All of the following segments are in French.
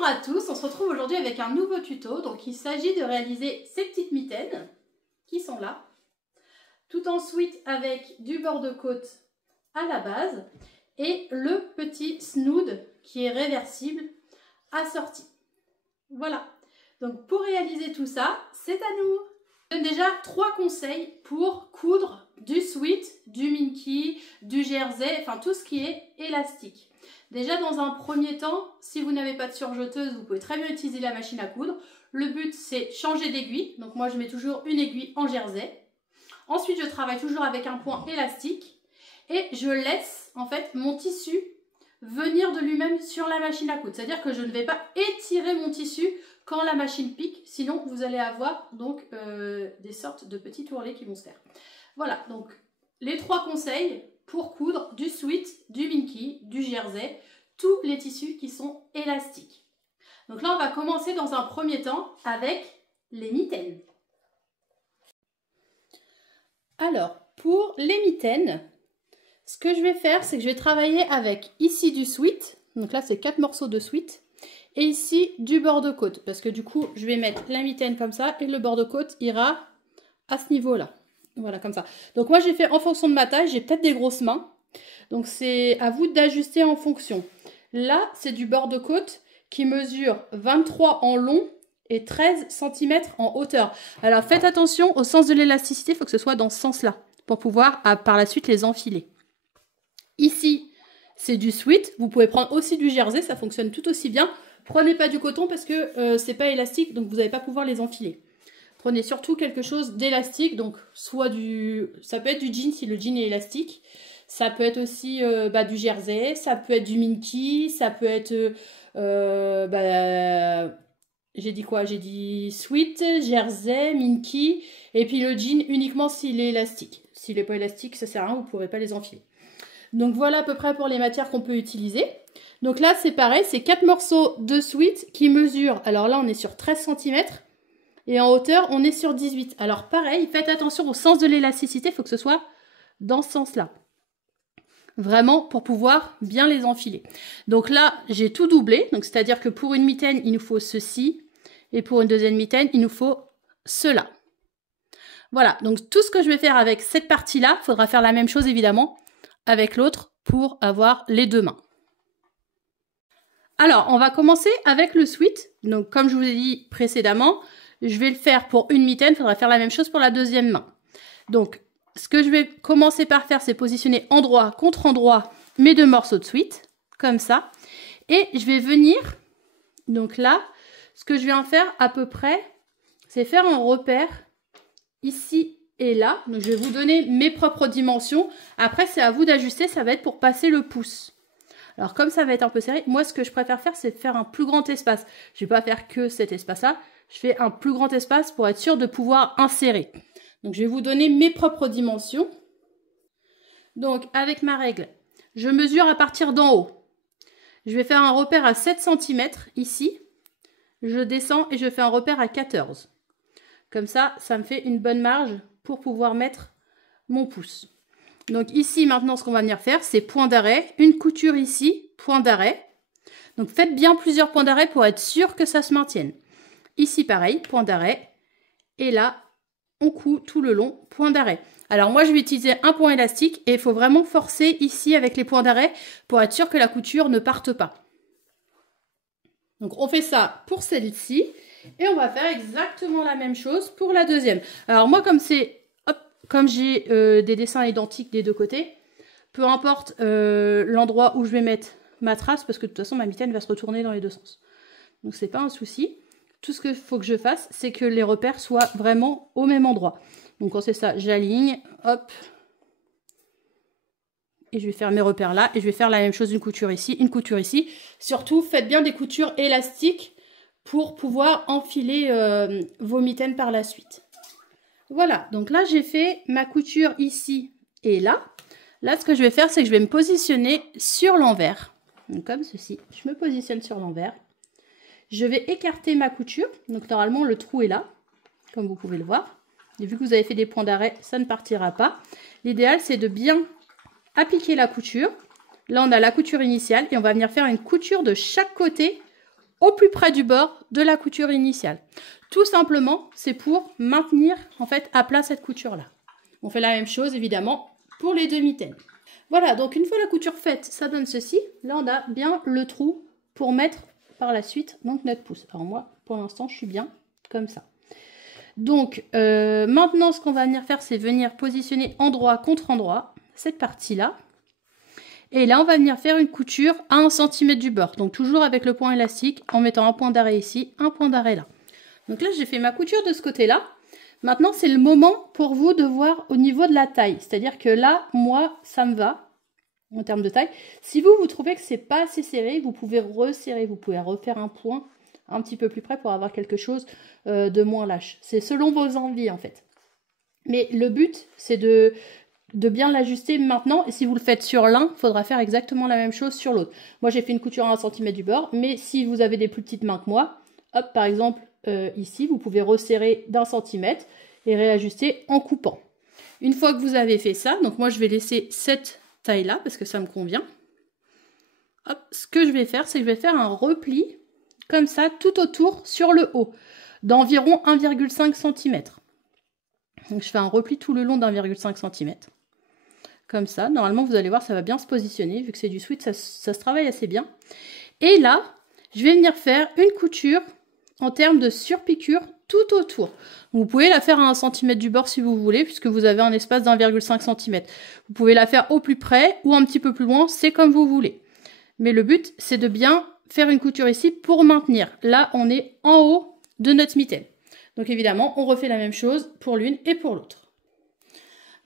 Bonjour à tous, on se retrouve aujourd'hui avec un nouveau tuto. Donc il s'agit de réaliser ces petites mitaines qui sont là, tout ensuite avec du bord de côte à la base et le petit snood qui est réversible assorti. Voilà, donc pour réaliser tout ça, c'est à nous. Je donne déjà 3 conseils pour coudre du sweat, du minky, du jersey, enfin tout ce qui est élastique. Déjà dans un premier temps, si vous n'avez pas de surjeteuse, vous pouvez très bien utiliser la machine à coudre. Le but c'est changer d'aiguille, donc moi je mets toujours une aiguille en jersey. Ensuite je travaille toujours avec un point élastique et je laisse en fait mon tissu venir de lui-même sur la machine à coudre. C'est-à-dire que je ne vais pas étirer mon tissu quand la machine pique, sinon vous allez avoir donc des sortes de petits tourlets qui vont se faire. Voilà, donc les 3 conseils pour coudre du sweat, du minky, du jersey, tous les tissus qui sont élastiques. Donc là, on va commencer dans un premier temps avec les mitaines. Alors, pour les mitaines, ce que je vais faire, c'est que je vais travailler avec ici du sweat. Donc là, c'est 4 morceaux de sweat. Et ici, du bord de côte. Parce que du coup, je vais mettre la mitaine comme ça et le bord de côte ira à ce niveau-là. Voilà, comme ça. Donc moi, j'ai fait en fonction de ma taille. J'ai peut-être des grosses mains. Donc c'est à vous d'ajuster en fonction. Là, c'est du bord de côte qui mesure 23 en long et 13 cm en hauteur. Alors faites attention au sens de l'élasticité. Il faut que ce soit dans ce sens-là pour pouvoir par la suite les enfiler. Ici, c'est du sweat. Vous pouvez prendre aussi du jersey. Ça fonctionne tout aussi bien. Prenez pas du coton parce que c'est pas élastique. Donc vous n'allez pas pouvoir les enfiler. Prenez surtout quelque chose d'élastique, donc soit ça peut être du jean si le jean est élastique, ça peut être aussi du jersey, ça peut être du minky, ça peut être, j'ai dit quoi? J'ai dit sweat, jersey, minky, et puis le jean uniquement s'il est élastique. S'il n'est pas élastique, ça sert à rien, vous ne pourrez pas les enfiler. Donc voilà à peu près pour les matières qu'on peut utiliser. Donc là c'est pareil, c'est 4 morceaux de sweat qui mesurent, alors là on est sur 13 cm. Et en hauteur, on est sur 18. Alors pareil, faites attention au sens de l'élasticité, il faut que ce soit dans ce sens-là. Vraiment pour pouvoir bien les enfiler. Donc là, j'ai tout doublé. Donc c'est-à-dire que pour une mitaine, il nous faut ceci. Et pour une deuxième mitaine, il nous faut cela. Voilà, donc tout ce que je vais faire avec cette partie-là, il faudra faire la même chose évidemment avec l'autre pour avoir les 2 mains. Alors, on va commencer avec le sweat. Donc comme je vous ai dit précédemment, je vais le faire pour une mitaine, il faudra faire la même chose pour la deuxième main. Donc, ce que je vais commencer par faire, c'est positionner endroit contre endroit mes 2 morceaux de sweat, comme ça. Et je vais venir, donc là, ce que je vais en faire à peu près, c'est faire un repère ici et là. Donc, je vais vous donner mes propres dimensions. Après, c'est à vous d'ajuster, ça va être pour passer le pouce. Alors, comme ça va être un peu serré, moi, ce que je préfère faire, c'est faire un plus grand espace. Je ne vais pas faire que cet espace-là. Je fais un plus grand espace pour être sûr de pouvoir insérer. Donc, je vais vous donner mes propres dimensions. Donc, avec ma règle, je mesure à partir d'en haut. Je vais faire un repère à 7 cm ici. Je descends et je fais un repère à 14. Comme ça, ça me fait une bonne marge pour pouvoir mettre mon pouce. Donc, ici, maintenant, ce qu'on va venir faire, c'est point d'arrêt. Une couture ici, point d'arrêt. Donc, faites bien plusieurs points d'arrêt pour être sûr que ça se maintienne. Ici, pareil, point d'arrêt. Et là, on coud tout le long, point d'arrêt. Alors, moi, je vais utiliser un point élastique et il faut vraiment forcer ici avec les points d'arrêt pour être sûr que la couture ne parte pas. Donc, on fait ça pour celle-ci et on va faire exactement la même chose pour la deuxième. Alors, moi, comme j'ai des dessins identiques des 2 côtés, peu importe l'endroit où je vais mettre ma trace parce que de toute façon, ma mitaine va se retourner dans les 2 sens. Donc, c'est pas un souci. Tout ce qu'il faut que je fasse, c'est que les repères soient vraiment au même endroit. Donc quand c'est ça, j'aligne, hop. Et je vais faire mes repères là. Et je vais faire la même chose, une couture ici, une couture ici. Surtout, faites bien des coutures élastiques pour pouvoir enfiler vos mitaines par la suite. Voilà, donc là j'ai fait ma couture ici et là. Là, ce que je vais faire, c'est que je vais me positionner sur l'envers. Donc comme ceci, je me positionne sur l'envers. Je vais écarter ma couture, donc normalement le trou est là, comme vous pouvez le voir. Et vu que vous avez fait des points d'arrêt, ça ne partira pas. L'idéal c'est de bien appliquer la couture. Là on a la couture initiale et on va venir faire une couture de chaque côté au plus près du bord de la couture initiale. Tout simplement, c'est pour maintenir en fait à plat cette couture-là. On fait la même chose évidemment pour les deux mitaines. Voilà, donc une fois la couture faite, ça donne ceci. Là, on a bien le trou pour mettre par la suite donc notre pouce. Alors moi, pour l'instant, je suis bien comme ça. Donc, maintenant, ce qu'on va venir faire, c'est venir positionner endroit contre endroit, cette partie-là. Et là, on va venir faire une couture à 1 cm du bord. Donc, toujours avec le point élastique, en mettant un point d'arrêt ici, un point d'arrêt là. Donc là, j'ai fait ma couture de ce côté-là. Maintenant, c'est le moment pour vous de voir au niveau de la taille. C'est-à-dire que là, moi, ça me va en termes de taille. Si vous trouvez que c'est pas assez serré, vous pouvez resserrer. Vous pouvez refaire un point un petit peu plus près pour avoir quelque chose de moins lâche. C'est selon vos envies, en fait. Mais le but, c'est de bien l'ajuster maintenant. Et si vous le faites sur l'un, il faudra faire exactement la même chose sur l'autre. Moi, j'ai fait une couture à 1 cm du bord. Mais si vous avez des plus petites mains que moi, hop, par exemple, ici, vous pouvez resserrer d'1 centimètre et réajuster en coupant. Une fois que vous avez fait ça, donc moi je vais laisser cette taille-là parce que ça me convient. Hop, ce que je vais faire, c'est que je vais faire un repli comme ça tout autour sur le haut d'environ 1,5 cm. Donc je fais un repli tout le long d'1,5 cm. Comme ça, normalement vous allez voir, ça va bien se positionner. Vu que c'est du sweat, ça se travaille assez bien. Et là, je vais venir faire une couture en termes de surpiqûre tout autour. Vous pouvez la faire à 1 cm du bord si vous voulez, puisque vous avez un espace d'1,5 cm. Vous pouvez la faire au plus près ou un petit peu plus loin, c'est comme vous voulez. Mais le but, c'est de bien faire une couture ici pour maintenir. Là, on est en haut de notre mitaine. Donc évidemment, on refait la même chose pour l'une et pour l'autre.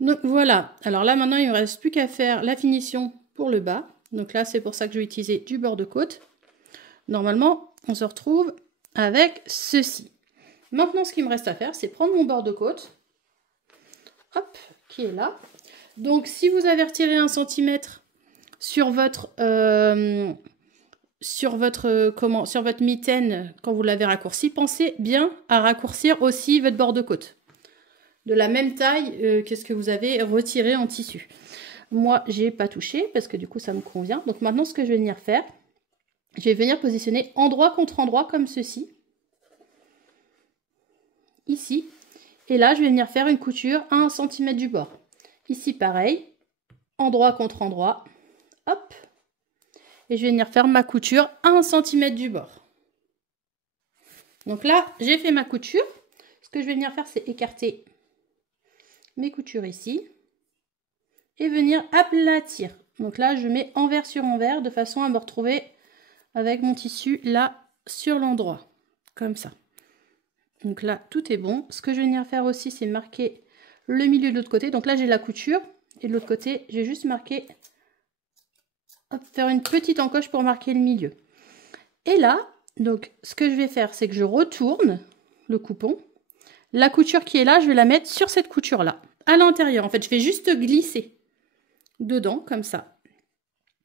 Donc voilà. Alors là, maintenant, il ne me reste plus qu'à faire la finition pour le bas. Donc là, c'est pour ça que je vais utiliser du bord de côte. Normalement, on se retrouve avec ceci. Maintenant, ce qu'il me reste à faire, c'est prendre mon bord de côte, hop, qui est là. Donc, si vous avez retiré 1 cm sur votre mitaine quand vous l'avez raccourci, pensez bien à raccourcir aussi votre bord de côte. De la même taille que ce que vous avez retiré en tissu. Moi, j'ai pas touché parce que du coup, ça me convient. Donc maintenant, ce que je vais venir faire, je vais venir positionner endroit contre endroit comme ceci. Ici. Et là, je vais venir faire une couture à 1 cm du bord. Ici, pareil. Endroit contre endroit. Hop. Et je vais venir faire ma couture à 1 cm du bord. Donc là, j'ai fait ma couture. Ce que je vais venir faire, c'est écarter mes coutures ici. Et venir aplatir. Donc là, je mets envers sur envers de façon à me retrouver avec mon tissu là sur l'endroit, comme ça. Donc là, tout est bon. Ce que je vais venir faire aussi, c'est marquer le milieu de l'autre côté. Donc là, j'ai la couture et de l'autre côté, j'ai juste marqué, hop, faire une petite encoche pour marquer le milieu. Et là, donc, ce que je vais faire, c'est que je retourne le coupon. La couture qui est là, je vais la mettre sur cette couture-là, à l'intérieur. En fait, je vais juste glisser dedans, comme ça.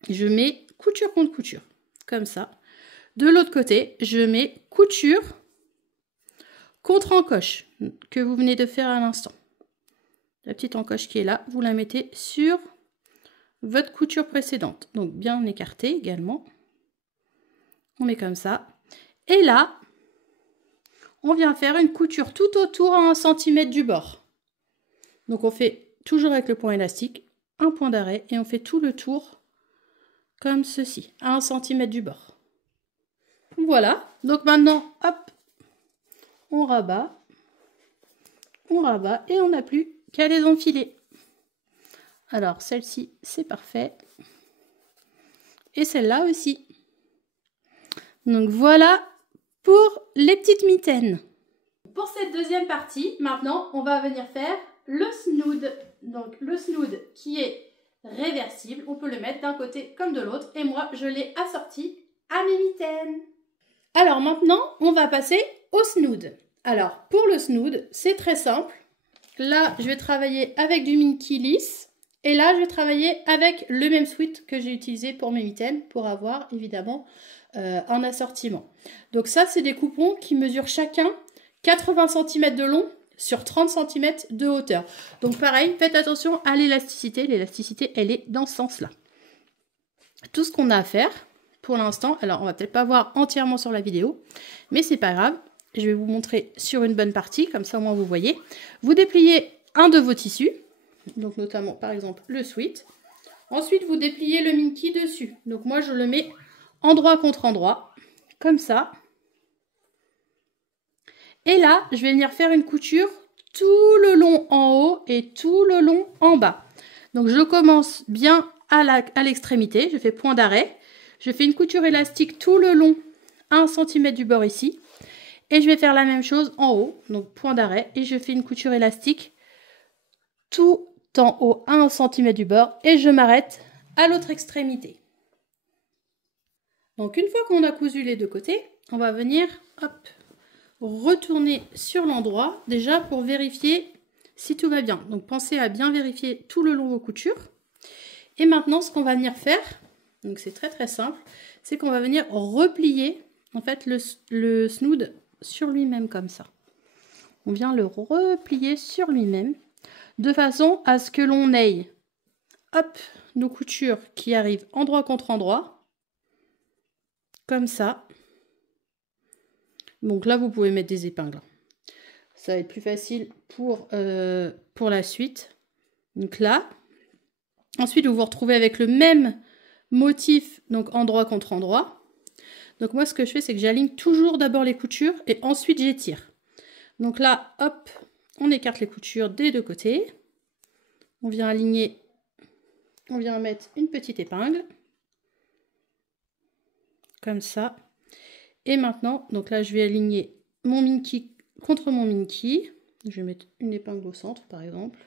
Je mets couture contre couture. Comme ça. De l'autre côté, je mets couture contre encoche que vous venez de faire à l'instant. La petite encoche qui est là, vous la mettez sur votre couture précédente. Donc bien écartée également. On met comme ça. Et là, on vient faire une couture tout autour à 1 cm du bord. Donc on fait toujours avec le point élastique, un point d'arrêt et on fait tout le tour comme ceci, à 1 cm du bord. Voilà, donc maintenant, hop, on rabat et on n'a plus qu'à les enfiler. Alors celle-ci, c'est parfait. Et celle-là aussi. Donc voilà pour les petites mitaines. Pour cette deuxième partie, maintenant, on va venir faire le snood. Donc le snood qui est réversible, on peut le mettre d'un côté comme de l'autre. Et moi, je l'ai assorti à mes mitaines. Alors maintenant, on va passer au snood. Alors, pour le snood, c'est très simple. Là, je vais travailler avec du Minky lisse. Et là, je vais travailler avec le même sweat que j'ai utilisé pour mes mitaines pour avoir, évidemment, un assortiment. Donc ça, c'est des coupons qui mesurent chacun 80 cm de long sur 30 cm de hauteur. Donc pareil, faites attention à l'élasticité. L'élasticité, elle est dans ce sens-là. Tout ce qu'on a à faire pour l'instant. Alors, on va peut-être pas voir entièrement sur la vidéo, mais c'est pas grave. Je vais vous montrer sur une bonne partie, comme ça au moins vous voyez. Vous dépliez un de vos tissus, donc notamment par exemple le sweat. Ensuite, vous dépliez le Minky dessus. Donc moi, je le mets endroit contre endroit, comme ça. Et là, je vais venir faire une couture tout le long en haut et tout le long en bas. Donc je commence bien à l'extrémité, je fais point d'arrêt. Je fais une couture élastique tout le long, 1 cm du bord ici. Et je vais faire la même chose en haut, donc point d'arrêt. Et je fais une couture élastique tout en haut, 1 cm du bord. Et je m'arrête à l'autre extrémité. Donc une fois qu'on a cousu les deux côtés, on va venir hop, retourner sur l'endroit déjà pour vérifier si tout va bien. Donc pensez à bien vérifier tout le long de vos coutures. Et maintenant ce qu'on va venir faire, donc c'est très simple, c'est qu'on va venir replier en fait le snood sur lui-même comme ça. On vient le replier sur lui-même de façon à ce que l'on ait hop, nos coutures qui arrivent endroit contre endroit comme ça. Donc là, vous pouvez mettre des épingles. Ça va être plus facile pour la suite. Donc là, ensuite, vous vous retrouvez avec le même motif, donc endroit contre endroit. Donc moi, ce que je fais, c'est que j'aligne toujours d'abord les coutures et ensuite j'étire. Donc là, hop, on écarte les coutures des deux côtés. On vient aligner, on vient mettre une petite épingle. Comme ça. Et maintenant, donc là, je vais aligner mon Minky contre mon Minky. Je vais mettre une épingle au centre, par exemple.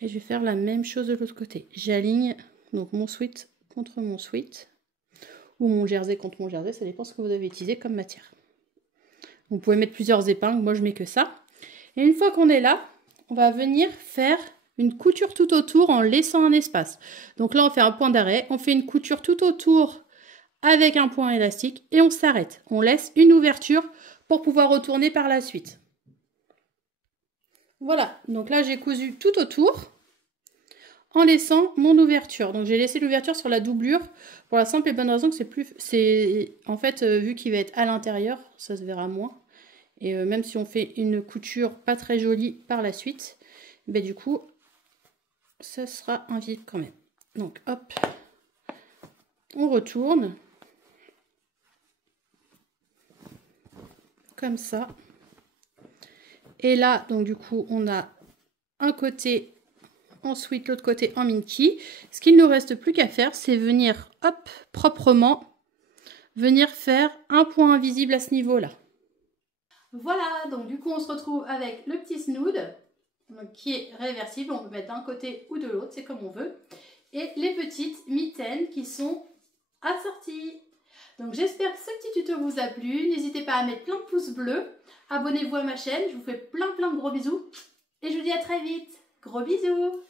Et je vais faire la même chose de l'autre côté. J'aligne donc mon sweat contre mon sweat. Ou mon jersey contre mon jersey, ça dépend ce que vous avez utilisé comme matière. Vous pouvez mettre plusieurs épingles, moi je mets que ça. Et une fois qu'on est là, on va venir faire une couture tout autour en laissant un espace. Donc là, on fait un point d'arrêt, on fait une couture tout autour avec un point élastique et on s'arrête. On laisse une ouverture pour pouvoir retourner par la suite. Voilà, donc là j'ai cousu tout autour en laissant mon ouverture. Donc j'ai laissé l'ouverture sur la doublure pour la simple et bonne raison que c'est en fait vu qu'il va être à l'intérieur, ça se verra moins. Et même si on fait une couture pas très jolie par la suite, ben du coup ça sera un vide quand même. Donc hop, on retourne comme ça. Et là, donc du coup, on a un côté en sweat, l'autre côté en Minky. Ce qu'il ne nous reste plus qu'à faire, c'est venir, hop, proprement, venir faire un point invisible à ce niveau-là. Voilà, donc du coup, on se retrouve avec le petit snood, donc, qui est réversible. On peut mettre d'un côté ou de l'autre, c'est comme on veut. Et les petites mitaines qui sont assorties. Donc j'espère que ce petit tuto vous a plu. N'hésitez pas à mettre plein de pouces bleus. Abonnez-vous à ma chaîne. Je vous fais plein de gros bisous. Et je vous dis à très vite. Gros bisous.